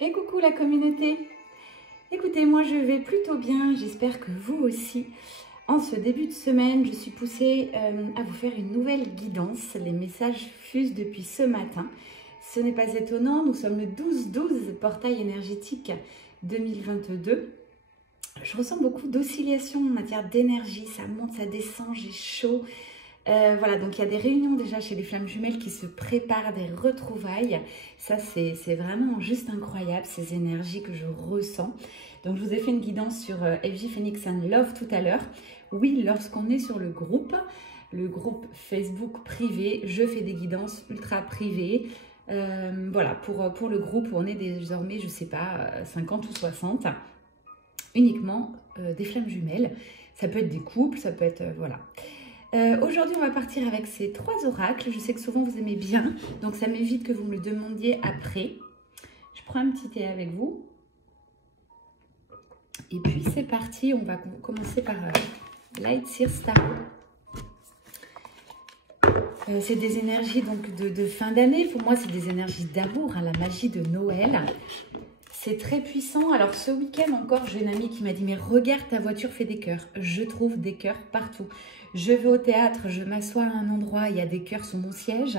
Et coucou la communauté. Écoutez, moi je vais plutôt bien, j'espère que vous aussi. En ce début de semaine, je suis poussée à vous faire une nouvelle guidance. Les messages fusent depuis ce matin. Ce n'est pas étonnant, nous sommes le 12-12 portail énergétique 2022. Je ressens beaucoup d'oscillations en matière d'énergie, ça monte, ça descend, j'ai chaud. Voilà, donc il y a des réunions déjà chez les flammes jumelles qui se préparent, des retrouvailles. Ça, c'est vraiment juste incroyable, ces énergies que je ressens. Donc, je vous ai fait une guidance sur FJ Phoenix and Love tout à l'heure. Oui, lorsqu'on est sur le groupe Facebook privé, je fais des guidances ultra privées. Voilà, pour le groupe où on est désormais, je ne sais pas, 50 ou 60, uniquement des flammes jumelles. Ça peut être des couples, ça peut être... voilà. Aujourd'hui, on va partir avec ces 3 oracles. Je sais que souvent, vous aimez bien, donc ça m'évite que vous me le demandiez après. Je prends un petit thé avec vous. Et puis, c'est parti. On va commencer par Light Seer Tarot. C'est des énergies donc, de fin d'année. Pour moi, c'est des énergies d'amour, hein, la magie de Noël. C'est très puissant. Alors, ce week-end encore, j'ai une amie qui m'a dit « Mais regarde, ta voiture fait des cœurs. » Je trouve des cœurs partout. Je vais au théâtre, je m'assois à un endroit, il y a des cœurs sur mon siège.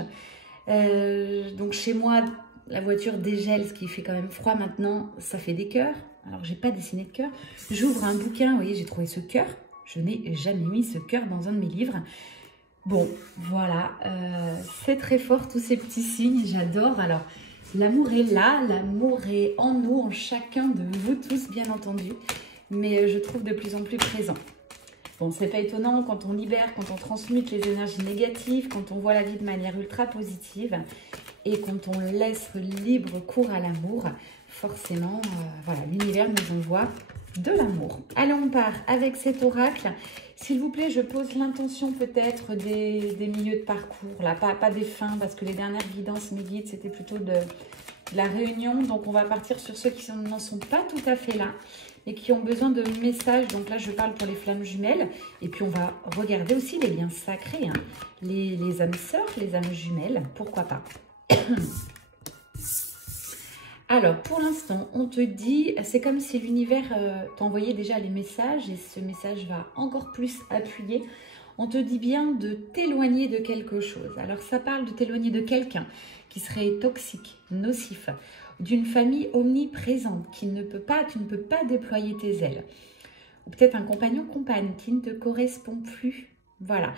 Donc, chez moi, la voiture dégèle, ce qui fait quand même froid maintenant. Ça fait des cœurs. Alors, j'ai pas dessiné de cœur. J'ouvre un bouquin, vous voyez, j'ai trouvé ce cœur. Je n'ai jamais mis ce cœur dans un de mes livres. Bon, voilà. C'est très fort, tous ces petits signes. J'adore. Alors... l'amour est là, l'amour est en nous, en chacun de vous tous, bien entendu. Mais je trouve de plus en plus présent. Bon, c'est pas étonnant quand on libère, quand on transmute les énergies négatives, quand on voit la vie de manière ultra positive et quand on laisse libre cours à l'amour, forcément, voilà, l'univers nous envoie de l'amour. Allez, on part avec cet oracle. S'il vous plaît, je pose l'intention peut-être des milieux de parcours, là, pas des fins, parce que les dernières guidances, mes guides, c'était plutôt de la réunion. Donc, on va partir sur ceux qui n'en sont pas tout à fait là, et qui ont besoin de messages. Donc là, je parle pour les flammes jumelles. Et puis, on va regarder aussi les liens sacrés, hein, les âmes sœurs, les âmes jumelles, pourquoi pas. Alors, pour l'instant, on te dit, c'est comme si l'univers t'envoyait déjà les messages et ce message va encore plus appuyer. On te dit bien de t'éloigner de quelque chose. Alors, ça parle de t'éloigner de quelqu'un qui serait toxique, nocif, d'une famille omniprésente tu ne peux pas déployer tes ailes. Ou peut-être un compagnon, compagne qui ne te correspond plus. Voilà.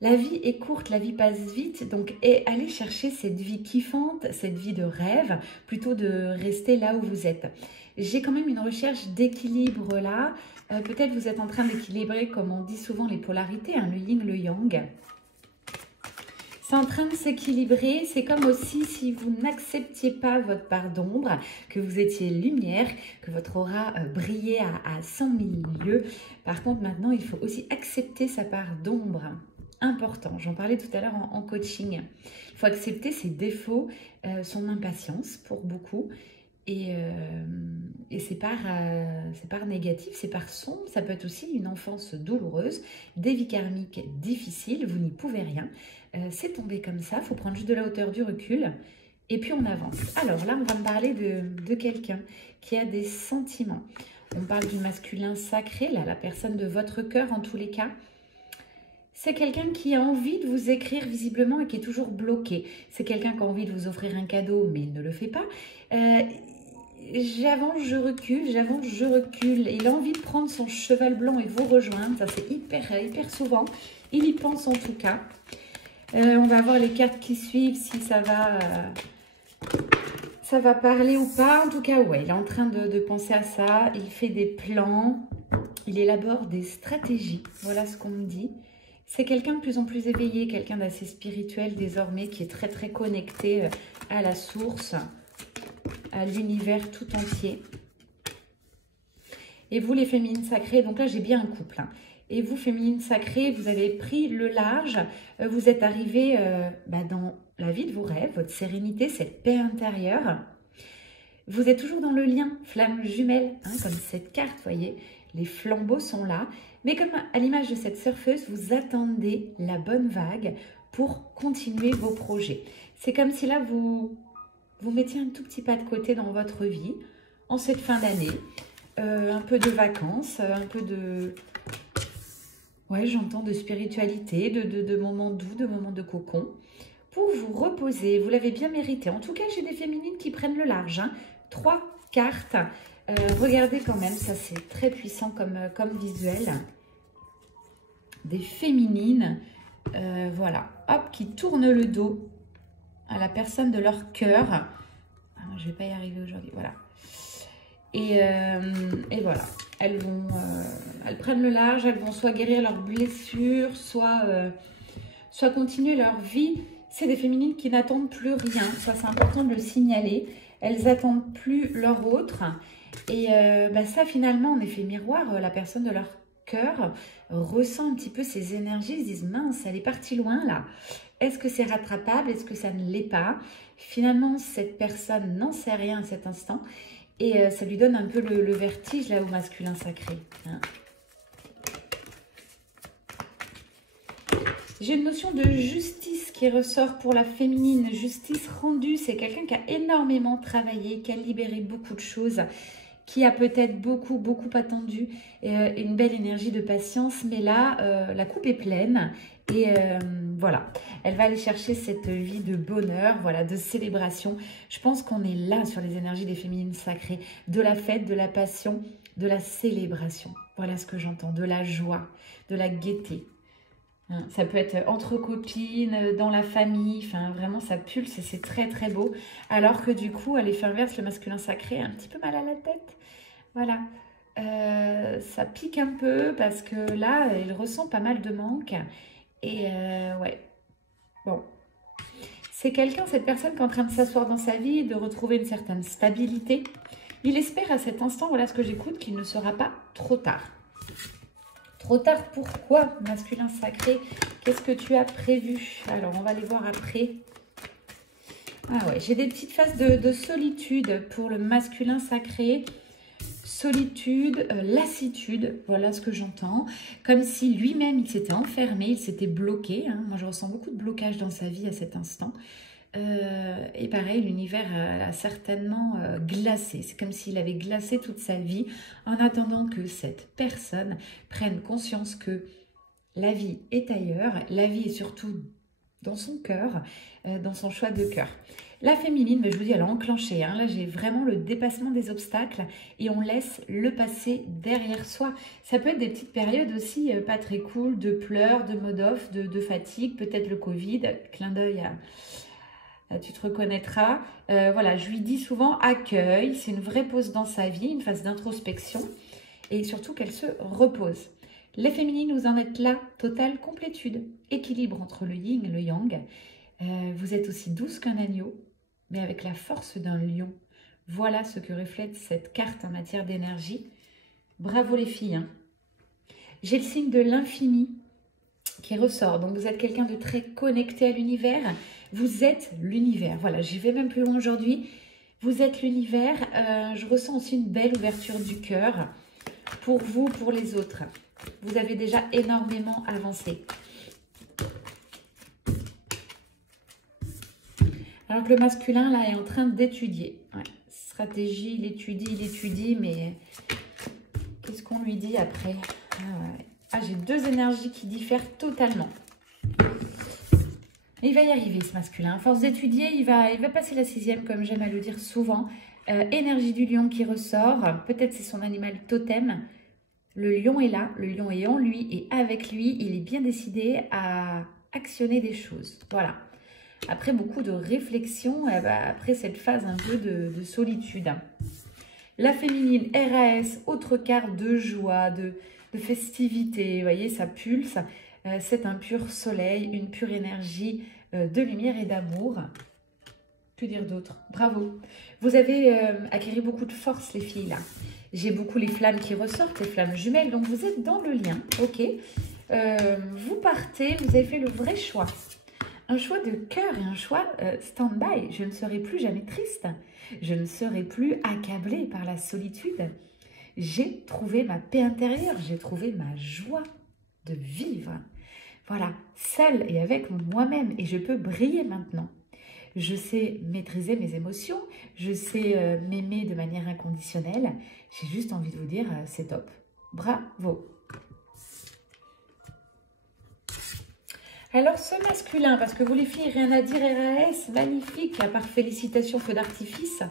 La vie est courte, la vie passe vite, donc allez chercher cette vie kiffante, cette vie de rêve, plutôt de rester là où vous êtes. J'ai quand même une recherche d'équilibre là. Peut-être vous êtes en train d'équilibrer, comme on dit souvent, les polarités, hein, le yin, le yang. C'est en train de s'équilibrer. C'est comme aussi si vous n'acceptiez pas votre part d'ombre, que vous étiez lumière, que votre aura brillait à 100 000 lieues. Par contre, maintenant, il faut aussi accepter sa part d'ombre. Important, j'en parlais tout à l'heure en coaching. Il faut accepter ses défauts, son impatience pour beaucoup. Et c'est par négatif, c'est par sombre. Ça peut être aussi une enfance douloureuse, des vies karmiques difficiles, vous n'y pouvez rien. C'est tombé comme ça, il faut prendre juste de la hauteur, du recul. Et puis on avance. Alors là, on va me parler de quelqu'un qui a des sentiments. On parle du masculin sacré, là, la personne de votre cœur en tous les cas. C'est quelqu'un qui a envie de vous écrire visiblement et qui est toujours bloqué. C'est quelqu'un qui a envie de vous offrir un cadeau, mais il ne le fait pas. J'avance, je recule, j'avance, je recule. Il a envie de prendre son cheval blanc et vous rejoindre. Ça, c'est hyper souvent. Il y pense en tout cas. On va voir les cartes qui suivent, si ça va parler ou pas. En tout cas, ouais, il est en train de penser à ça. Il fait des plans. Il élabore des stratégies. Voilà ce qu'on me dit. C'est quelqu'un de plus en plus éveillé, quelqu'un d'assez spirituel désormais, qui est très connecté à la source, à l'univers tout entier. Et vous, les féminines sacrées, donc là, j'ai bien un couple. Hein. Et vous, féminines sacrées, vous avez pris le large, vous êtes arrivées dans la vie de vos rêves, votre sérénité, cette paix intérieure. Vous êtes toujours dans le lien, flamme jumelle, hein, comme cette carte, vous voyez. Les flambeaux sont là. Mais comme à l'image de cette surfeuse, vous attendez la bonne vague pour continuer vos projets. C'est comme si là, vous vous mettiez un tout petit pas de côté dans votre vie en cette fin d'année. Un peu de vacances, un peu de... Ouais, j'entends de spiritualité, de moments doux, de moments de cocon. Pour vous reposer, vous l'avez bien mérité. En tout cas, j'ai des féminines qui prennent le large. Hein. 3 cartes. Regardez quand même, ça c'est très puissant comme visuel. Des féminines, voilà, hop, qui tournent le dos à la personne de leur cœur. Ah, je ne vais pas y arriver aujourd'hui, voilà. Et voilà, elles prennent le large, elles vont soit guérir leurs blessures, soit continuer leur vie. C'est des féminines qui n'attendent plus rien, ça c'est important de le signaler. Elles n'attendent plus leur autre. Et ça finalement, en effet miroir, la personne de leur cœur ressent un petit peu ces énergies, ils se disent mince, elle est partie loin là. Est-ce que c'est rattrapable? Est-ce que ça ne l'est pas? Finalement, cette personne n'en sait rien à cet instant. Et ça lui donne un peu le vertige là au masculin sacré. Hein. J'ai une notion de justice qui ressort pour la féminine. Justice rendue, c'est quelqu'un qui a énormément travaillé, qui a libéré beaucoup de choses, qui a peut-être beaucoup attendu, une belle énergie de patience. Mais là, la coupe est pleine et voilà. Elle va aller chercher cette vie de bonheur, voilà, de célébration. Je pense qu'on est là sur les énergies des féminines sacrées, de la fête, de la passion, de la célébration. Voilà ce que j'entends, de la joie, de la gaieté. Ça peut être entre copines, dans la famille, enfin vraiment ça pulse et c'est très beau. Alors que du coup, à l'effet inverse, le masculin sacré a un petit peu mal à la tête. Voilà, ça pique un peu parce que là, il ressent pas mal de manque. Et ouais, bon. C'est quelqu'un, cette personne qui est en train de s'asseoir dans sa vie, de retrouver une certaine stabilité. Il espère à cet instant, voilà ce que j'écoute, qu'il ne sera pas trop tard. Trop tard, pourquoi, masculin sacré? Qu'est-ce que tu as prévu? Alors, on va les voir après. Ah ouais, j'ai des petites phases de solitude pour le masculin sacré. Solitude, lassitude, voilà ce que j'entends. Comme si lui-même, il s'était enfermé, il s'était bloqué. Hein. Moi, je ressens beaucoup de blocage dans sa vie à cet instant. Et pareil, l'univers a certainement glacé. C'est comme s'il avait glacé toute sa vie en attendant que cette personne prenne conscience que la vie est ailleurs. La vie est surtout dans son cœur, dans son choix de cœur. La féminine, je vous dis, elle a enclenché. Hein. Là, j'ai vraiment le dépassement des obstacles et on laisse le passé derrière soi. Ça peut être des petites périodes aussi pas très cool, de pleurs, de mode off, de fatigue, peut-être le Covid, clin d'œil à... Tu te reconnaîtras. Voilà, je lui dis souvent accueil. C'est une vraie pause dans sa vie, une phase d'introspection et surtout qu'elle se repose. Les féminines, vous en êtes là, totale complétude, équilibre entre le yin et le yang. Vous êtes aussi douce qu'un agneau, mais avec la force d'un lion. Voilà ce que reflète cette carte en matière d'énergie. Bravo les filles. Hein. J'ai le signe de l'infini qui ressort. Donc vous êtes quelqu'un de très connecté à l'univers. Vous êtes l'univers. Voilà, j'y vais même plus loin aujourd'hui. Vous êtes l'univers. Je ressens aussi une belle ouverture du cœur pour vous, pour les autres. Vous avez déjà énormément avancé. Alors que le masculin, là, est en train d'étudier. Ouais. Stratégie, il étudie, mais qu'est-ce qu'on lui dit après? J'ai 2 énergies qui diffèrent totalement. Il va y arriver, ce masculin. À force d'étudier, il va passer la 6e, comme j'aime à le dire souvent. Énergie du lion qui ressort. Peut-être c'est son animal totem. Le lion est là, le lion est en lui et avec lui, il est bien décidé à actionner des choses. Voilà. Après beaucoup de réflexion, après cette phase un peu de solitude. La féminine, RAS, autre carte de joie, de festivité. Vous voyez, ça pulse. C'est un pur soleil, une pure énergie de lumière et d'amour. Que dire d'autre? Bravo. Vous avez acquis beaucoup de force, les filles, là. J'ai beaucoup les flammes qui ressortent, les flammes jumelles. Donc, vous êtes dans le lien, ok. Vous partez, vous avez fait le vrai choix. Un choix de cœur et un choix stand-by. Je ne serai plus jamais triste. Je ne serai plus accablée par la solitude. J'ai trouvé ma paix intérieure. J'ai trouvé ma joie de vivre. Voilà, seule et avec moi-même. Et je peux briller maintenant. Je sais maîtriser mes émotions. Je sais m'aimer de manière inconditionnelle. J'ai juste envie de vous dire, c'est top. Bravo. Alors, ce masculin, parce que vous les filles, rien à dire, RAS, magnifique, à part félicitations, feu d'artifice,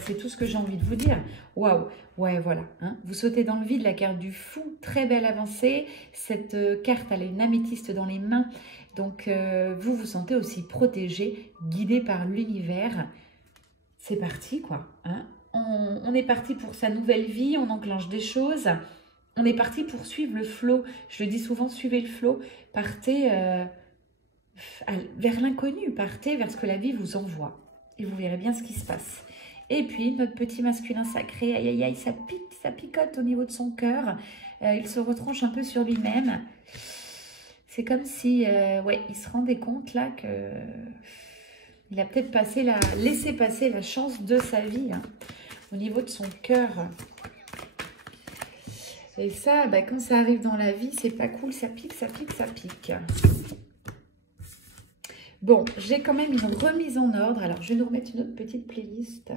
c'est tout ce que j'ai envie de vous dire. Waouh, ouais, voilà, hein. Vous sautez dans le vide, la carte du fou, très belle avancée. Cette carte, elle a une améthyste dans les mains, donc vous vous sentez aussi protégé, guidé par l'univers. C'est parti, quoi, hein. On est parti pour sa nouvelle vie, on enclenche des choses. On est parti pour suivre le flow. Je le dis souvent, suivez le flow. Partez vers l'inconnu. Partez vers ce que la vie vous envoie. Et vous verrez bien ce qui se passe. Et puis, notre petit masculin sacré, aïe, aïe, aïe, ça pique, ça picote au niveau de son cœur. Il se retranche un peu sur lui-même. C'est comme si, ouais, il se rendait compte là que il a peut-être laissé passer la chance de sa vie, hein, au niveau de son cœur. Et ça, bah, quand ça arrive dans la vie, c'est pas cool, ça pique, ça pique, ça pique. Bon, j'ai quand même une remise en ordre. Alors, je vais nous remettre une autre petite playlist.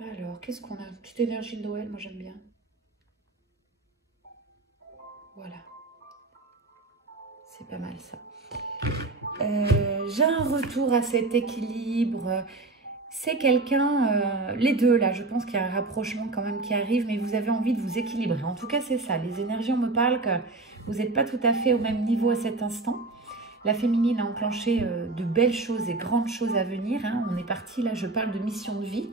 Alors, qu'est-ce qu'on a? Une petite énergie de Noël, moi j'aime bien. Voilà. C'est pas mal ça. J'ai un retour à cet équilibre. C'est quelqu'un, les deux là, je pense qu'il y a un rapprochement quand même qui arrive, mais vous avez envie de vous équilibrer. En tout cas, c'est ça. Les énergies, on me parle que vous n'êtes pas tout à fait au même niveau à cet instant. La féminine a enclenché de belles choses et grandes choses à venir, hein. On est parti, là, je parle de mission de vie,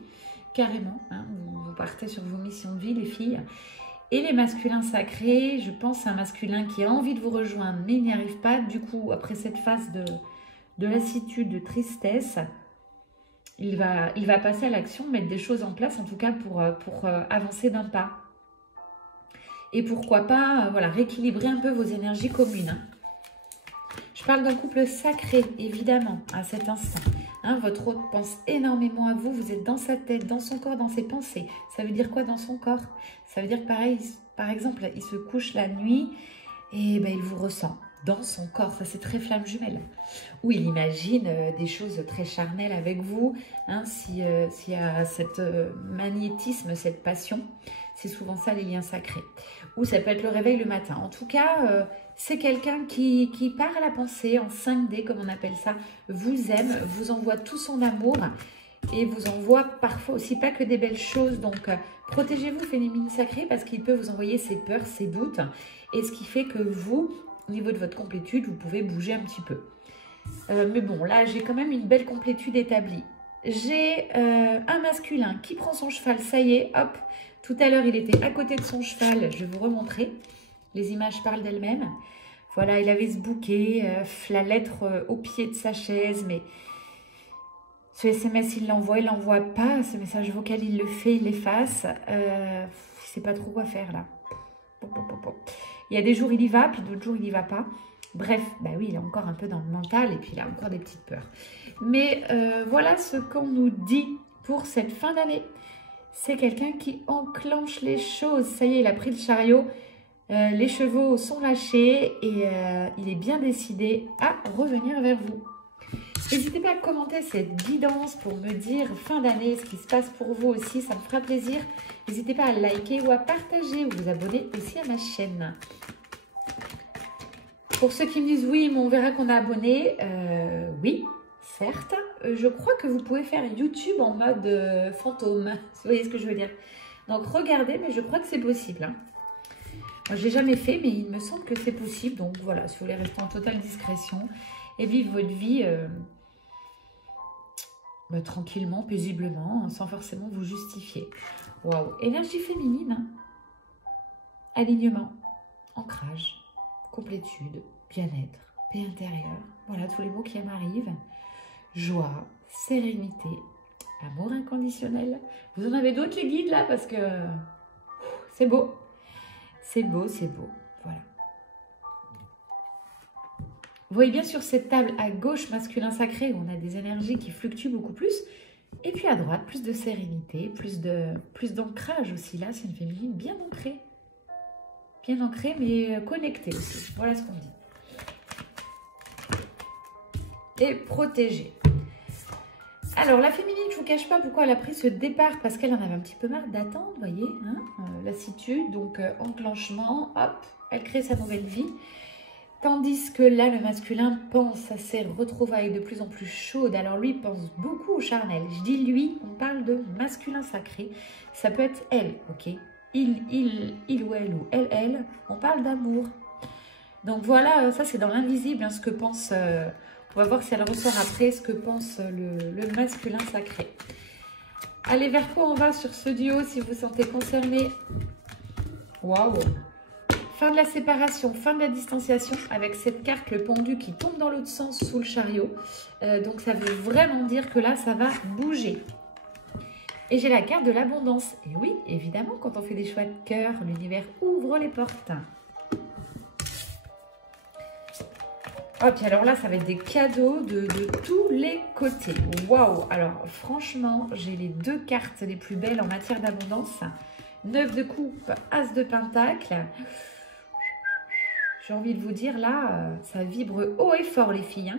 carrément, hein. Vous partez sur vos missions de vie, les filles. Et les masculins sacrés, je pense à un masculin qui a envie de vous rejoindre, mais il n'y arrive pas. Du coup, après cette phase de lassitude, de tristesse, il va passer à l'action, mettre des choses en place, en tout cas pour avancer d'un pas. Et pourquoi pas, voilà, rééquilibrer un peu vos énergies communes, hein. Je parle d'un couple sacré, évidemment, à cet instant. Hein, votre hôte pense énormément à vous, vous êtes dans sa tête, dans son corps, dans ses pensées. Ça veut dire quoi dans son corps? Ça veut dire pareil, par exemple, il se couche la nuit et ben, il vous ressent dans son corps. Ça, c'est très flamme jumelle. Ou il imagine des choses très charnelles avec vous, hein, s'il y a cette magnétisme, cette passion. C'est souvent ça, les liens sacrés. Ou ça peut être le réveil le matin. En tout cas, c'est quelqu'un qui part à la pensée en 5D, comme on appelle ça, vous aime, vous envoie tout son amour et vous envoie parfois aussi pas que des belles choses. Donc, protégez-vous, féminine sacrée, parce qu'il peut vous envoyer ses peurs, ses doutes, et ce qui fait que vous, au niveau de votre complétude, vous pouvez bouger un petit peu. Mais bon, là, j'ai quand même une belle complétude établie. J'ai un masculin qui prend son cheval, ça y est, hop. Tout à l'heure, il était à côté de son cheval, je vais vous remontrer. Les images parlent d'elles-mêmes. Voilà, il avait ce bouquet, la lettre au pied de sa chaise, mais ce SMS, il l'envoie pas. Ce message vocal, il le fait, il l'efface. Il ne sait pas trop quoi faire, là. Il y a des jours, il y va, puis d'autres jours, il n'y va pas. Bref, bah oui, il est encore un peu dans le mental, et puis il a encore des petites peurs. Mais voilà ce qu'on nous dit pour cette fin d'année. C'est quelqu'un qui enclenche les choses. Ça y est, il a pris le chariot. Les chevaux sont lâchés et il est bien décidé à revenir vers vous. N'hésitez pas à commenter cette guidance pour me dire fin d'année ce qui se passe pour vous aussi. Ça me fera plaisir. N'hésitez pas à liker ou à partager ou vous abonner aussi à ma chaîne. Pour ceux qui me disent oui, mais on verra qu'on a abonné. Oui. Certes, je crois que vous pouvez faire YouTube en mode fantôme. Vous voyez ce que je veux dire? Donc, regardez, mais je crois que c'est possible, hein. Moi, je l'ai jamais fait, mais il me semble que c'est possible. Donc, voilà, si vous voulez rester en totale discrétion et vivre votre vie tranquillement, paisiblement, sans forcément vous justifier. Waouh! Énergie féminine, hein. Alignement, ancrage, complétude, bien-être, paix intérieure. Voilà, tous les mots qui m'arrivent. Joie, sérénité, amour inconditionnel. Vous en avez d'autres les guides là parce que c'est beau. C'est beau, c'est beau. Voilà. Vous voyez bien sur cette table à gauche, masculin sacré, où on a des énergies qui fluctuent beaucoup plus. Et puis à droite, plus de sérénité, plus d'ancrage aussi. Là, c'est une féminine bien ancrée. Bien ancrée, mais connectée aussi. Voilà ce qu'on dit. et protégée. Alors, la féminine, je ne vous cache pas pourquoi elle a pris ce départ, parce qu'elle en avait un petit peu marre d'attendre, vous voyez, hein, lassitude, donc enclenchement, hop, elle crée sa nouvelle vie. Tandis que là, le masculin pense à ses retrouvailles de plus en plus chaudes. Alors lui, pense beaucoup au charnel. Je dis lui, on parle de masculin sacré. Ça peut être elle, ok? Il ou elle, ou elle, on parle d'amour. Donc voilà, ça c'est dans l'invisible, hein, ce que pense... on va voir si elle ressort après, ce que pense le masculin sacré. Allez, vers quoi on va sur ce duo si vous vous sentez concerné? Waouh! Fin de la séparation, fin de la distanciation avec cette carte, le pendu qui tombe dans l'autre sens sous le chariot. Donc ça veut vraiment dire que là, ça va bouger. Et j'ai la carte de l'abondance. Et oui, évidemment, quand on fait des choix de cœur, l'univers ouvre les portes. Ok, alors là, ça va être des cadeaux de tous les côtés. Waouh! Alors, franchement, j'ai les deux cartes les plus belles en matière d'abondance. 9 de coupe, As de pentacle. J'ai envie de vous dire, là, ça vibre haut et fort, les filles. Hein.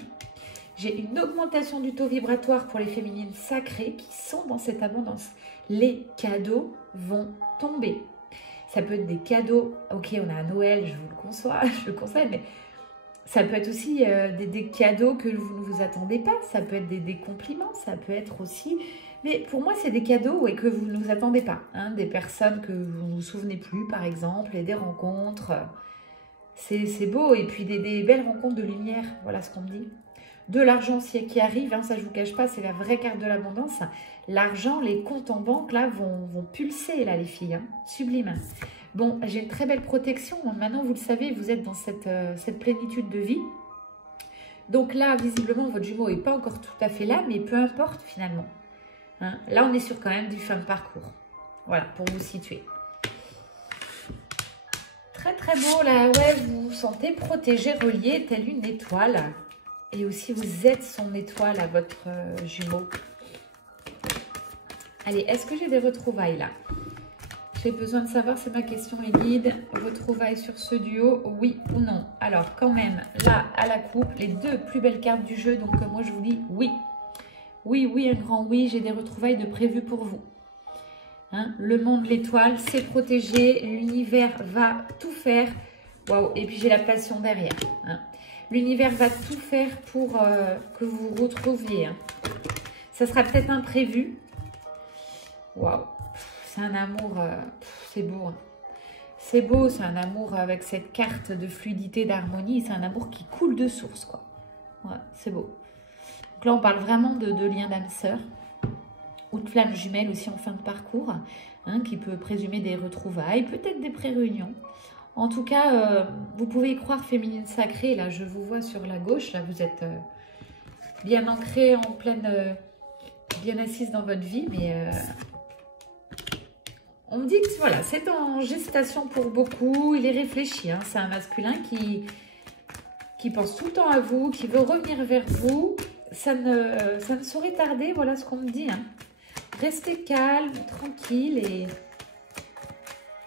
J'ai une augmentation du taux vibratoire pour les féminines sacrées qui sont dans cette abondance. Les cadeaux vont tomber. Ça peut être des cadeaux. Ok, on a à Noël, je vous le conçois, je le conseille, mais ça peut être aussi des cadeaux que vous ne vous attendez pas. Ça peut être des compliments, ça peut être aussi... Mais pour moi, c'est des cadeaux et que vous ne vous attendez pas. Hein, des personnes que vous ne vous souvenez plus, par exemple, et des rencontres... C'est beau, et puis des belles rencontres de lumière, voilà ce qu'on me dit. De l'argent qui arrive, hein, ça je ne vous cache pas, c'est la vraie carte de l'abondance. L'argent, les comptes en banque, là, vont pulser, là, les filles. Hein. Sublime. Bon, j'ai une très belle protection. Maintenant, vous le savez, vous êtes dans cette plénitude de vie. Donc là, visiblement, votre jumeau n'est pas encore tout à fait là, mais peu importe, finalement. Hein. Là, on est sur quand même du fin de parcours. Voilà, pour vous situer. Très très beau là, ouais, vous vous sentez protégé, relié, telle une étoile. Et aussi vous êtes son étoile à votre jumeau. Allez, est-ce que j'ai des retrouvailles là? J'ai besoin de savoir, c'est ma question les guides. Retrouvailles sur ce duo, oui ou non? Alors quand même, là à la coupe, les deux plus belles cartes du jeu, donc moi je vous dis oui. Oui, oui, un grand oui, j'ai des retrouvailles de prévues pour vous. Hein, le monde, l'étoile, c'est protégé. L'univers va tout faire. Waouh! Et puis j'ai la passion derrière. Hein. L'univers va tout faire pour que vous vous retrouviez. Hein. Ça sera peut-être imprévu. Waouh! C'est un amour... c'est beau. Hein. C'est beau, c'est un amour avec cette carte de fluidité, d'harmonie. C'est un amour qui coule de source, quoi. Ouais, c'est beau. Donc là, on parle vraiment de lien d'âme sœur. Ou de flamme jumelle aussi en fin de parcours, hein, qui peut présumer des retrouvailles, peut-être des pré-réunions. En tout cas, vous pouvez y croire, féminine sacrée. Là, je vous vois sur la gauche. Là, vous êtes bien ancrée, en pleine, bien assise dans votre vie. Mais on me dit que voilà, c'est en gestation pour beaucoup. Il est réfléchi. Hein. C'est un masculin qui pense tout le temps à vous, qui veut revenir vers vous. Ça ne saurait tarder. Voilà ce qu'on me dit. Hein. Restez calme, tranquille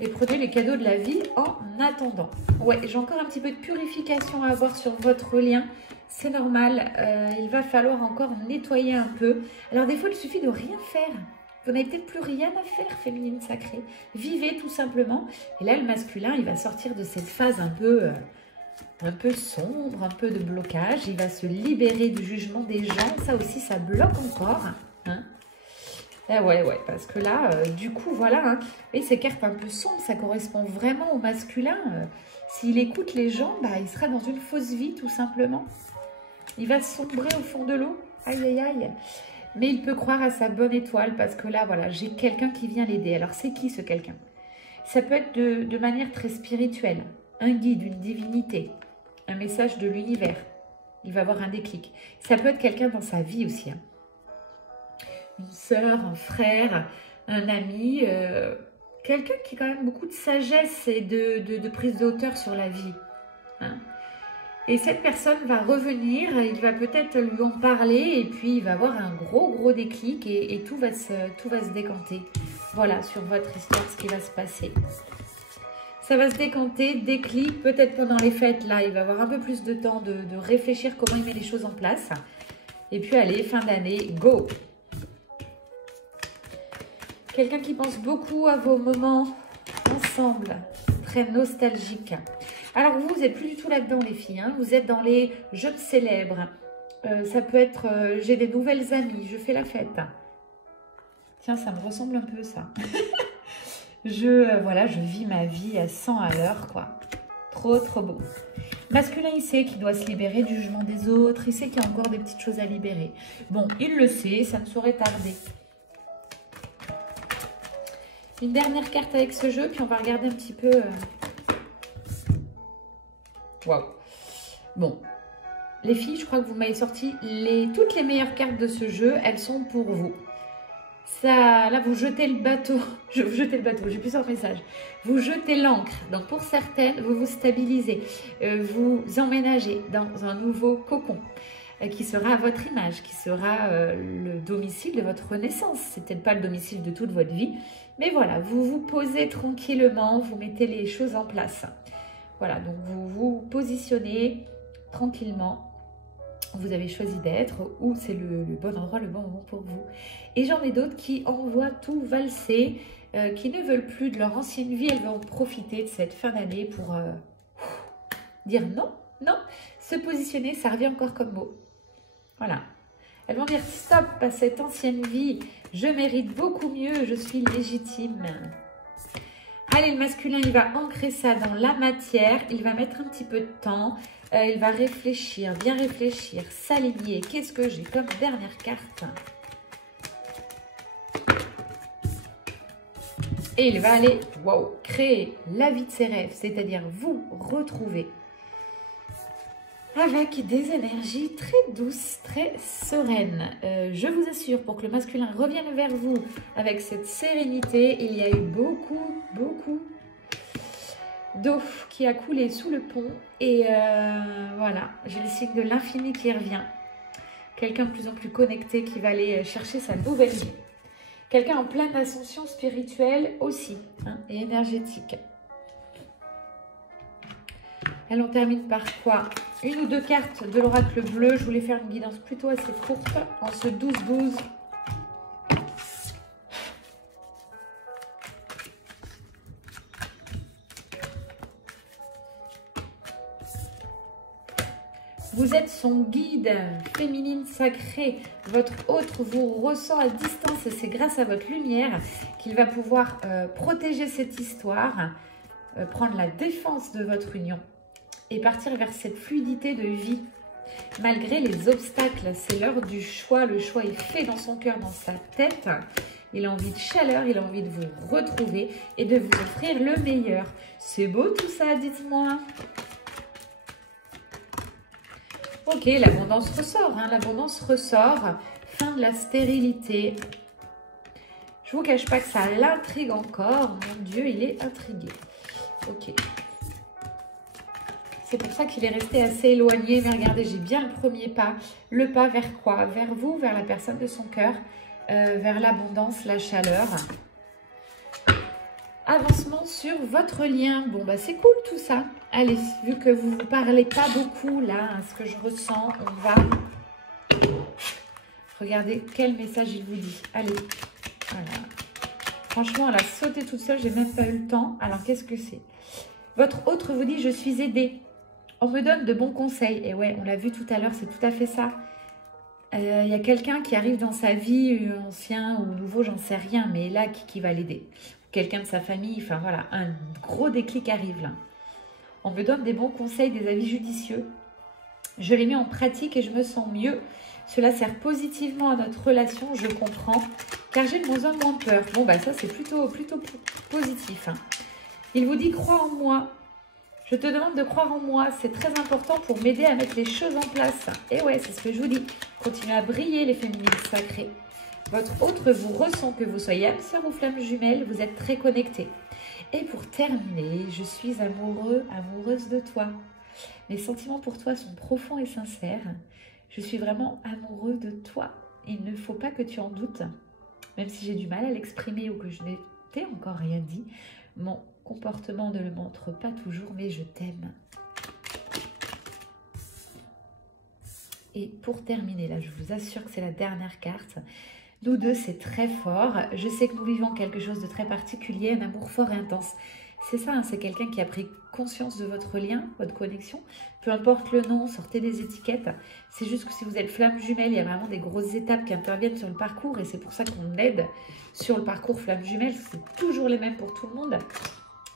et prenez les cadeaux de la vie en attendant. Ouais, j'ai encore un petit peu de purification à avoir sur votre lien. C'est normal, il va falloir encore nettoyer un peu. Alors des fois, il suffit de rien faire. Vous n'avez peut-être plus rien à faire, féminine sacrée. Vivez tout simplement. Et là, le masculin, il va sortir de cette phase un peu sombre, un peu de blocage. Il va se libérer du jugement des gens. Ça aussi, ça bloque encore. Hein. Ah ouais, parce que là, du coup, voilà, hein, et ces cartes un peu sombres, ça correspond vraiment au masculin. S'il écoute les gens, bah, il sera dans une fausse vie, tout simplement. Il va sombrer au fond de l'eau. Aïe, aïe, aïe. Mais il peut croire à sa bonne étoile, parce que là, voilà, j'ai quelqu'un qui vient l'aider. Alors, c'est qui ce quelqu'un? Ça peut être de manière très spirituelle. Un guide, une divinité, un message de l'univers. Il va avoir un déclic. Ça peut être quelqu'un dans sa vie aussi, hein. Une sœur, un frère, un ami, quelqu'un qui a quand même beaucoup de sagesse et de prise de hauteur sur la vie. Hein. Et cette personne va revenir, il va peut-être lui en parler et puis il va avoir un gros déclic et tout va se décanter. Voilà, sur votre histoire, ce qui va se passer. Ça va se décanter, déclic, peut-être pendant les fêtes, là, il va avoir un peu plus de temps de réfléchir comment il met les choses en place. Et puis allez, fin d'année, go! Quelqu'un qui pense beaucoup à vos moments ensemble, très nostalgique. Alors vous n'êtes plus du tout là-dedans les filles, hein. Vous êtes dans les je me célèbre. Ça peut être j'ai des nouvelles amies, je fais la fête. Tiens, ça me ressemble un peu ça. Voilà, je vis ma vie à 100 à l'heure, quoi. Trop, trop beau. Masculin, il sait qu'il doit se libérer du jugement des autres. Il sait qu'il y a encore des petites choses à libérer. Bon, il le sait, ça ne saurait tarder. Une dernière carte avec ce jeu, puis on va regarder un petit peu... Waouh. Bon. Les filles, je crois que vous m'avez sorti toutes les meilleures cartes de ce jeu. Elles sont pour vous. Ça, là, vous jetez le bateau. Vous jetez le bateau, j'ai plusieurs messages. Vous jetez l'ancre. Donc, pour certaines, vous vous stabilisez. Vous emménagez dans un nouveau cocon qui sera à votre image, qui sera le domicile de votre naissance. C'est peut-être pas le domicile de toute votre vie. Mais voilà, vous vous posez tranquillement, vous mettez les choses en place. Voilà, donc vous vous positionnez tranquillement. Vous avez choisi d'être, où c'est le bon endroit, le bon moment pour vous. Et j'en ai d'autres qui envoient tout valser, qui ne veulent plus de leur ancienne vie. Elles vont profiter de cette fin d'année pour dire non, non. Se positionner, ça revient encore comme mot. Voilà. Elles vont dire stop à cette ancienne vie. Je mérite beaucoup mieux, je suis légitime. Allez, le masculin, il va ancrer ça dans la matière. Il va mettre un petit peu de temps. Il va réfléchir, bien réfléchir, s'aligner. Qu'est-ce que j'ai comme dernière carte? Et il va aller, waouh, créer la vie de ses rêves, c'est-à-dire vous retrouver avec des énergies très douces, très sereines. Je vous assure, pour que le masculin revienne vers vous avec cette sérénité, il y a eu beaucoup d'eau qui a coulé sous le pont. Et voilà, j'ai le signe de l'infini qui revient. Quelqu'un de plus en plus connecté qui va aller chercher sa nouvelle vie. Quelqu'un en pleine ascension spirituelle aussi, hein, et énergétique. Allez, on termine par quoi? Une ou deux cartes de l'oracle bleu. Je voulais faire une guidance plutôt assez courte en ce 12-12. Vous êtes son guide féminine sacrée. Votre autre vous ressent à distance et c'est grâce à votre lumière qu'il va pouvoir protéger cette histoire, prendre la défense de votre union et partir vers cette fluidité de vie. Malgré les obstacles, c'est l'heure du choix. Le choix est fait dans son cœur, dans sa tête. Il a envie de chaleur, il a envie de vous retrouver et de vous offrir le meilleur. C'est beau tout ça, dites-moi. Ok, l'abondance ressort, hein, l'abondance ressort. Fin de la stérilité. Je ne vous cache pas que ça l'intrigue encore. Mon Dieu, il est intrigué. Ok. C'est pour ça qu'il est resté assez éloigné. Mais regardez, j'ai bien le premier pas. Le pas vers quoi? Vers vous, vers la personne de son cœur, vers l'abondance, la chaleur. Avancement sur votre lien. Bon, bah c'est cool tout ça. Allez, vu que vous ne parlez pas beaucoup là, hein, ce que je ressens, on va... Regardez quel message il vous dit. Allez, voilà. Franchement, elle a sauté toute seule, j'ai même pas eu le temps. Alors, qu'est-ce que c'est? Votre autre vous dit, je suis aidée. On me donne de bons conseils. Et ouais, on l'a vu tout à l'heure, c'est tout à fait ça. Il y a quelqu'un qui arrive dans sa vie, ancien ou nouveau, j'en sais rien, mais là, qui va l'aider. Quelqu'un de sa famille, enfin voilà, un gros déclic arrive là. On me donne des bons conseils, des avis judicieux. Je les mets en pratique et je me sens mieux. Cela sert positivement à notre relation, je comprends, car j'ai de moins en moins peur. Bon, bah ça, c'est plutôt positif. Hein. Il vous dit, crois en moi. Je te demande de croire en moi. C'est très important pour m'aider à mettre les choses en place. Et ouais, c'est ce que je vous dis. Continuez à briller, les féminines sacrées. Votre autre vous ressent, que vous soyez âme sœur ou flamme jumelle, vous êtes très connectés. Et pour terminer, je suis amoureux, amoureuse de toi. Mes sentiments pour toi sont profonds et sincères. Je suis vraiment amoureux de toi. Il ne faut pas que tu en doutes. Même si j'ai du mal à l'exprimer ou que je n'ai encore rien dit, mon comportement ne le montre pas toujours, mais je t'aime. Et pour terminer, là, je vous assure que c'est la dernière carte. Nous deux, c'est très fort. Je sais que nous vivons quelque chose de très particulier, un amour fort et intense. C'est ça, hein, c'est quelqu'un qui a pris conscience de votre lien, votre connexion. Peu importe le nom, sortez des étiquettes. C'est juste que si vous êtes flamme jumelle, il y a vraiment des grosses étapes qui interviennent sur le parcours. Et c'est pour ça qu'on aide sur le parcours flamme jumelle. C'est toujours les mêmes pour tout le monde.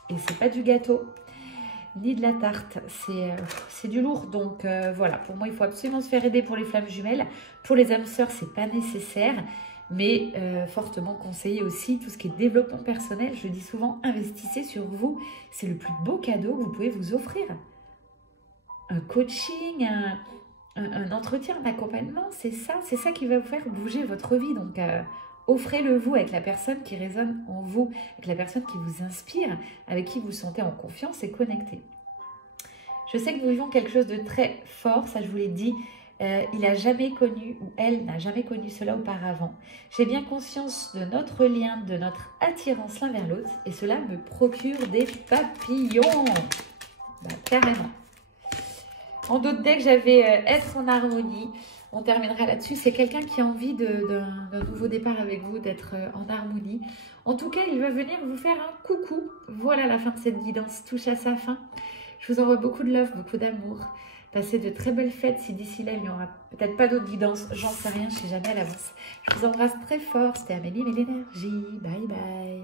Et c'est pas du gâteau, ni de la tarte. C'est du lourd. Donc voilà, pour moi, il faut absolument se faire aider pour les flammes jumelles. Pour les âmes sœurs, c'est pas nécessaire. Mais fortement conseillé aussi tout ce qui est développement personnel. Je dis souvent, investissez sur vous. C'est le plus beau cadeau que vous pouvez vous offrir. Un coaching, un entretien, un accompagnement, c'est ça qui va vous faire bouger votre vie. Donc, offrez-le vous avec la personne qui résonne en vous, avec la personne qui vous inspire, avec qui vous vous sentez en confiance et connecté. Je sais que nous vivons quelque chose de très fort, ça je vous l'ai dit. Il n'a jamais connu, ou elle n'a jamais connu cela auparavant. J'ai bien conscience de notre lien, de notre attirance l'un vers l'autre, et cela me procure des papillons. Bah, carrément. En d'autres decks, j'avais être en harmonie. On terminera là-dessus. C'est quelqu'un qui a envie d'un nouveau départ avec vous, d'être en harmonie. En tout cas, il va venir vous faire un coucou. Voilà, la fin de cette guidance touche à sa fin. Je vous envoie beaucoup de love, beaucoup d'amour. Passez de très belles fêtes si d'ici là, il n'y aura peut-être pas d'autres guidances. J'en sais rien, je ne sais jamais à l'avance. Je vous embrasse très fort. C'était Amélie, mais l'énergie. Bye bye.